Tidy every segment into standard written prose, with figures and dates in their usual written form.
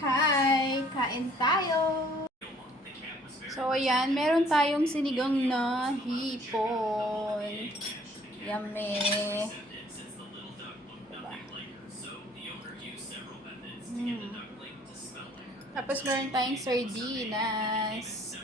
Hi! Kain tayo! So, ayan. Meron tayong sinigang na hipon. Yummy! Diba? Tapos meron tayong sardinas.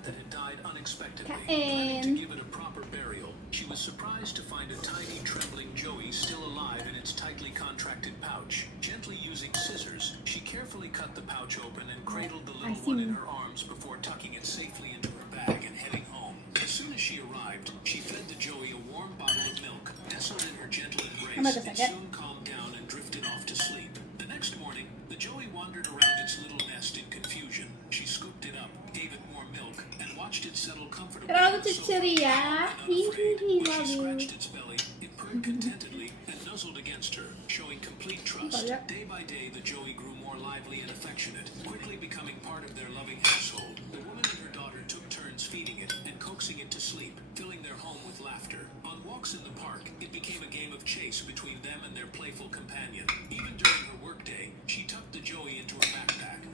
That had died unexpectedly. Kain! To give it a proper burial, she was surprised to find a tiny, trembling Joey still alive in its tightly contracted pouch. Gently using scissors, she carefully cut the pouch open and cradled the little one in her arms before tucking it safely into her bag and heading home. As soon as she arrived, she fed the Joey a warm bottle of milk, nestled in her gentle embrace, and soon calmed down and drifted off to sleep. The next morning, the Joey wandered around its little nest in confusion. She scooped it up, gave it more milk, and watched it settle comfortably. Hello, Chichiria. When she scratched its belly, it purred contentedly and nuzzled against her, showing complete trust. Day by day, the Joey grew more lively and affectionate, quickly becoming part of their loving household. The woman and her daughter took turns feeding it and coaxing it to sleep, filling their home with laughter. On walks in the park, it became a game of chase between them and their playful companion. Even during her workday, she tucked the Joey into her backpack.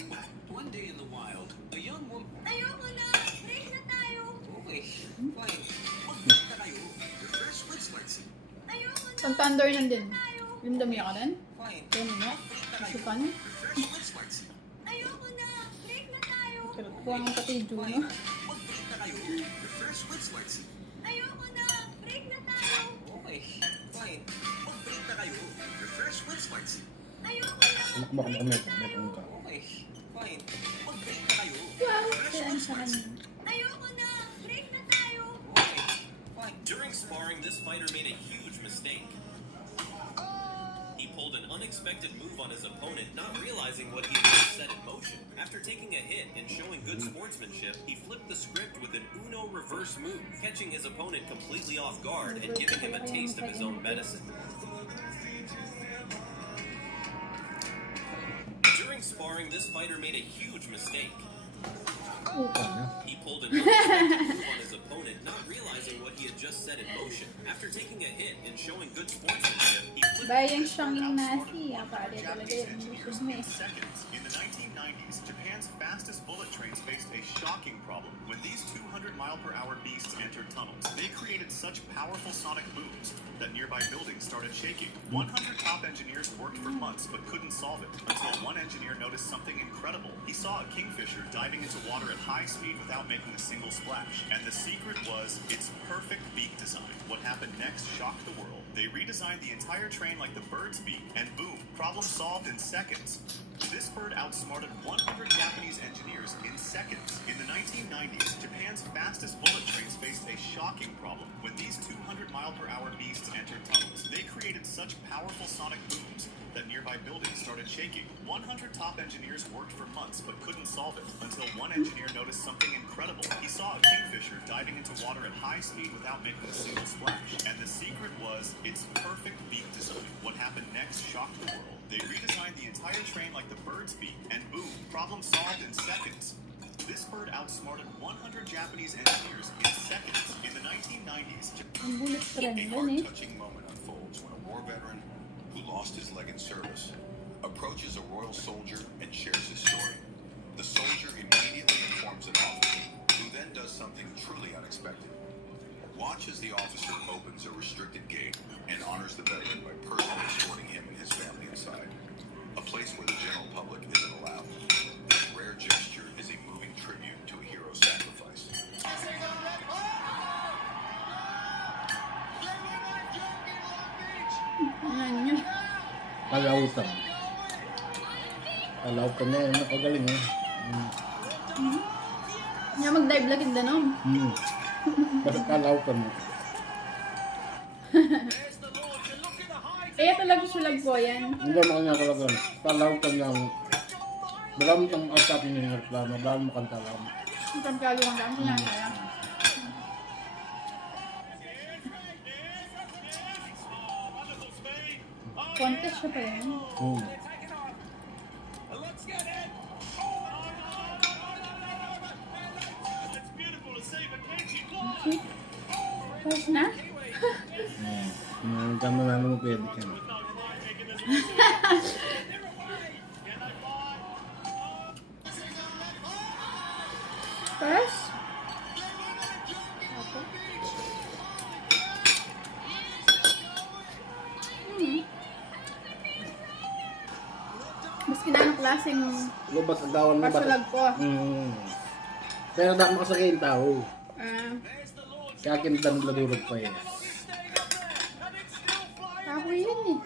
One day in the wild, a young woman... Ayoko na! Break na tayo! Okay, fine. Mag-break na kayo. The first with Smartsy. Ayoko na! Ang thunder nandun. Yung dami ako nun. Fine. Yan mo. Sukan. The first with Smartsy. Ayoko na! Break na tayo! Pero kuha ang pati Juno. Mag-break na kayo. The first with Smartsy. Ayoko na! Break na tayo! Okay, fine. Mag-break na kayo. The first with Smartsy. Ayoko na! Okay, fine. Mag-break na kayo. Wow! Kailan siya kanina. Ayoko na! Break na tayo! Okay, fine. During sparring, this fighter made a huge mistake. He pulled an unexpected move on his opponent, not realizing what he had just set in motion. After taking a hit and showing good sportsmanship, he flipped the script with an Uno reverse move, catching his opponent completely off guard and giving him a taste of his own medicine. During sparring, this fighter made a huge mistake. He pulled an unexpected move on his opponent, not realizing what he had just set in motion. After taking a hit and showing good sportsmanship, he flipped Bayang siyang yung nasi. Pare talaga yun. Gusto mo eh. Seconds. In the 1990s, Japan's fastest bullet trains faced a shocking problem. When these 200-mile-per-hour beasts entered tunnels, they created such powerful sonic booms that nearby buildings started shaking. 100 top engineers worked for months but couldn't solve it, until one engineer noticed something incredible. He saw a kingfisher diving into water at high speed without making a single splash. And the secret was its perfect beak design. What happened next shocked the world. They redesigned the entire train like the bird's beak, and boom, problem solved in seconds. This bird outsmarted 100 Japanese engineers in seconds. In the 1990s, Japan's fastest bullet trains faced a shocking problem. When these 200-mile-per-hour beasts entered tunnels, they created such powerful sonic booms that nearby buildings started shaking. 100 top engineers worked for months but couldn't solve it, until one engineer noticed something incredible. He saw a kingfisher diving into water at high speed without making a single splash. And the secret was its perfect beak design. What happened next shocked the world. They redesigned the entire train like the bird's beak, and boom, problem solved in seconds. This bird outsmarted 100 Japanese engineers in seconds. In the 1990s, Ang bullet A trend dun eh. heart-touching moment unfolds when a war veteran who lost his leg in service approaches a royal soldier and shares his story. The soldier immediately informs an officer, who then does something truly unexpected. Watch as the officer opens a restricted gate and honors the veteran by personally escorting him and his family inside, a place where the general public isn't allowed. This rare gesture is a moving tribute to a hero's sacrifice. Ano yun? Kalautan. Kalautan niya, nakagaling eh. Nga mag-dive lang yung danom. Basta kalautan mo. Kaya talaga sulag po yan. Hindi mo kanya talaga. Kalautan lang. Maraming ang asakin yung reklamo. Maraming makanta lang. Ang pagkalo ang dami niya kaya. Contest siya pa yan. Okay. Tapos na? Ang tama namin mo pwede ka. Maski na anong klaseng Lubas ang gawan mo ba? pasulag ko. Pero dapat makasakay yung tao. Ah, Kaya kinitang ladurog pa eh. ako yun eh.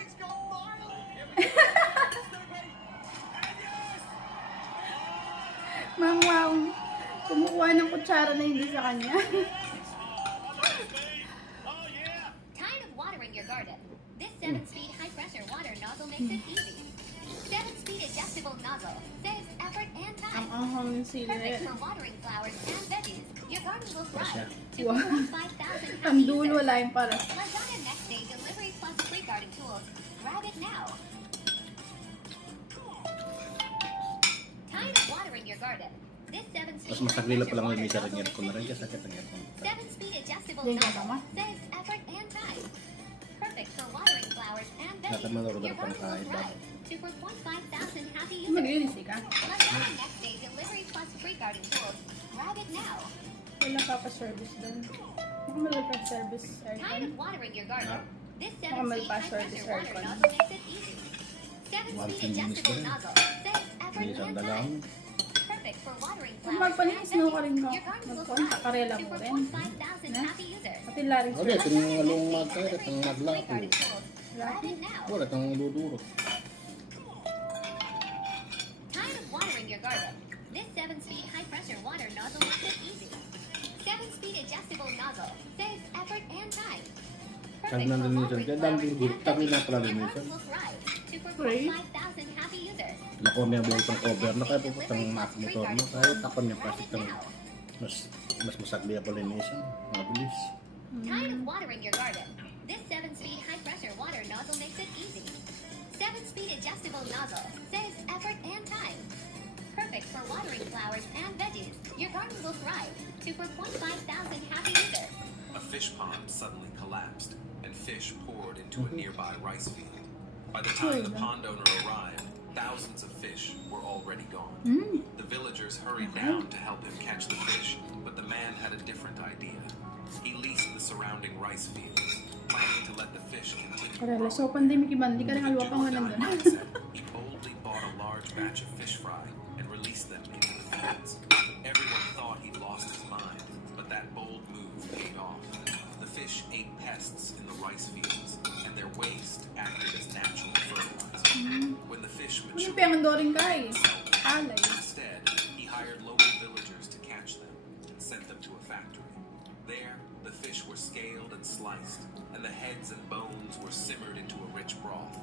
Mang wow. Kumukuha ng kutsara na hindi sa kanya. Tired of watering your garden? This 7-speed high-pressure water nozzle makes it easy. 7-speed adjustable nozzle saves effort and Ang time. ahong yung sili na Perfect yan. for watering flowers and veggies. Your garden will thrive. Wow. 2.5,000 Ang happy dulo, users. wala yung para. Lasagna Next Day delivery plus free garden tools. Grab it now. Tired of watering your garden? This 7-speed Mas masaglila pa lang high-pressure may water sarang nozzle aircon na rin makes kasi it sakit ang aircon. 7-speed adjustable Ganyan nozzle ba? saves effort and time. Perfect for watering flowers and veggies. Natamanuro Your daw pa garden will nakain. thrive. 2.5,000 happy users. Maglinis ka. Lasagna Next Day delivery plus free garden tools. Grab it now. Wala pa pa-service doon. Baka malala pa-service Tired aircon. of watering your garden? This Baka may 7-speed pa-service high-pressure water aircon. nozzle makes it easy. One 7-speed thing adjustable minis ko rin. nozzle saves effort May isang and dalang. time. Perfect for watering Kung flowers and magpalinis mo ka rin veggies. mo. Your garden will Magpon, thrive. karela mo rin. 2.5,000 Na? happy users. Pati laring Okay, service. kung along magkaya, kang maglako. Grab it now. Wala kang ludurot. Tired of watering your garden? This 7-speed high-pressure water nozzle makes it easy. 7-speed adjustable nozzle saves effort and time. Sabi Perfect ng for linisan, watering kaya flowers dami and yung tabi na veggies. pala Your linisan. garden will thrive. Right. 2.5,000 happy users. Lako niya buhay pang cover na kaya puputang mak motor mo. Kaya takon niya plastic ng mas masagli ang palinisan. Mabilis. Tired of watering your garden? This 7-speed high-pressure water nozzle makes it easy. 7-speed adjustable nozzle saves effort and time. Perfect for watering flowers and veggies. Your garden will thrive. 2.5,000 happy users. A fish pond suddenly collapsed, and fish poured into a nearby rice field. By the time the pond owner arrived, thousands of fish were already gone. The villagers hurried down to help him catch the fish, but the man had a different idea. He leased the surrounding rice fields, planning to let the fish continue Karela, growing. so pandemic iban, di ka With rin a kalwa pang do-or-die nandun. mindset, he boldly bought a large batch of fish fry and released them into the fields. Everyone thought he'd lost his mind, but that bold move paid off. The fish ate pests in the rice fields, and their waste acted as natural fertilizer. When the fish Ano matured, yung doring ka eh? Alay. instead, he hired local villagers to catch them and sent them to a factory. There, the fish were scaled and sliced, and the heads and bones were simmered into a rich broth.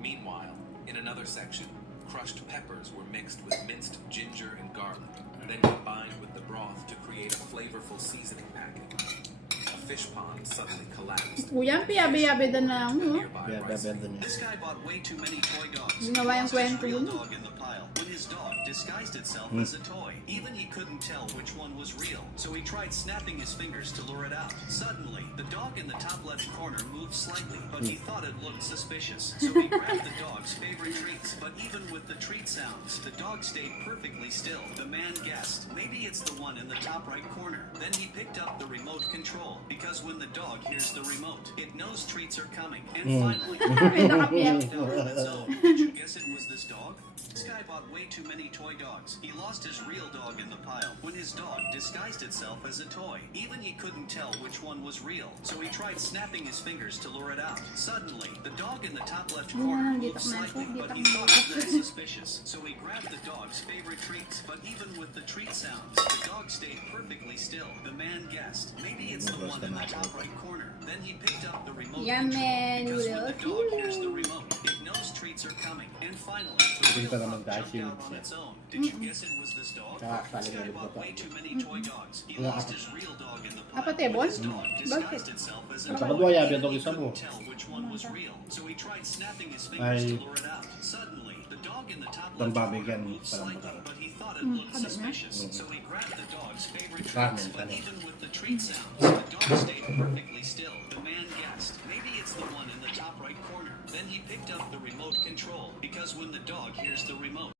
Meanwhile, in another section, crushed peppers were mixed with minced ginger and garlic, then combined with the broth to create a flavorful seasoning package. A fish pond suddenly collapsed. Kuya, piyabe-yabe doon na ako. Nearby Kaya rice bebenta niya. This guy bought way too many toy dogs. Ginawa yung He lost his kwento real yun. dog in the pile when his dog disguised itself as a toy. Even he couldn't tell which one was real, so he tried snapping his fingers to lure it out. Suddenly, the dog in the top left corner moved slightly, but he thought it looked suspicious, so he grabbed the dog's favorite treats. But even with the treat sounds, the dog stayed perfectly still. The man guessed, maybe it's the one in the top right corner. Then he picked up the remote control, because when the dog hears the remote, it knows treats are coming. And finally, May nakapiyat. it out on its own. Did you guess it was this dog? This guy bought way too many toy dogs. He lost his real dog in the pile when his dog disguised itself as a toy. Even he couldn't tell which one was real, so he tried snapping his fingers to lure it out. Suddenly, the dog in the top left corner moved slightly, but he thought it looked suspicious, so he grabbed the dog's favorite treats. But even with the treat sounds, the dog stayed perfectly still. The man guessed, maybe it's the one in the top right corner. Then he picked up the remote Yeah, control, man, because when we'll the dog hears the remote, it knows treats are coming. And finally, the real Pinta naman dog dahil jumped out silid on siya. its own. Did you guess it was this dog? Kaya This sali guy na bought pa. way too many toy dogs. He Wala lost ako. his real dog in the Apa, pile. tebon? When his dog disguised Bakit? itself as a Kapag toy. waya, He bito isa mo. couldn't tell which one was real, so he tried snapping his fingers Ay. to lure it out. Suddenly, the dog in the top Ang left corner babigyan, moved parang slightly, bakal. but he thought it looked kabit na. suspicious, so he grabbed the dog's favorite Ramen, treats. But kanin. even with the treat sounds, the dog stayed perfectly still. The man guessed, maybe it's the one in the top right corner. Then he picked up the remote control, because when the dog hears the remote,